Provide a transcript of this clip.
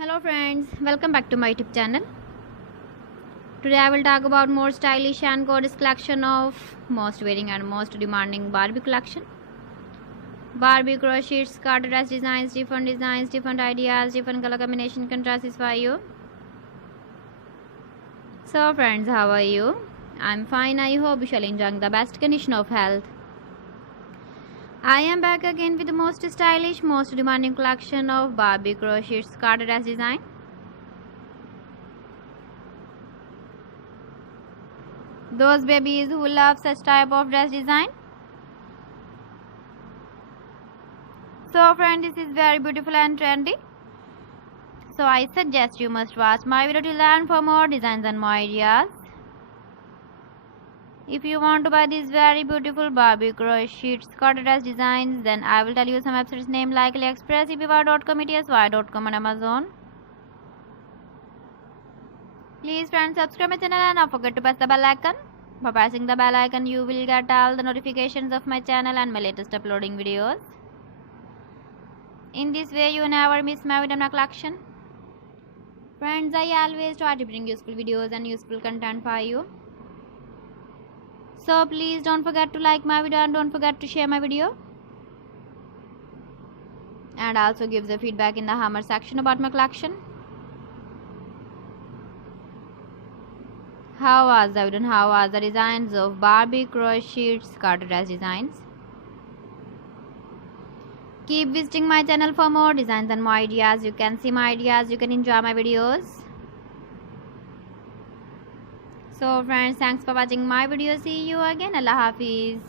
Hello friends, welcome back to my YouTube channel. Today I will talk about more stylish and gorgeous collection of most wearing and most demanding Barbie collection. Barbie crochets, garter dress designs, different ideas, different color combination can satisfy you. So friends, how are you? I'm fine. I hope you shall enjoy the best condition of health. I am back again with the most stylish, most demanding collection of Barbie crochets, garter dress design. Those babies who love such type of dress design. So friend, this is very beautiful and trendy. So I suggest you must watch my video to learn for more designs and more ideas. If you want to buy these very beautiful Barbie crochet garter dress designs, then I will tell you some websites name like AliExpress, ebay.com, etsy.com and Amazon. Please friends, subscribe my channel and don't forget to press the bell icon. By pressing the bell icon, you will get all the notifications of my channel and my latest uploading videos. In this way, you never miss my video and collection. Friends, I always try to bring useful videos and useful content for you. So please don't forget to like my video and don't forget to share my video. And also give the feedback in the hammer section about my collection. How was the video and how was the designs of Barbie crochet garter dress designs? Keep visiting my channel for more designs and more ideas. You can see my ideas, you can enjoy my videos. So friends, thanks for watching my video. See you again. Allah Hafiz.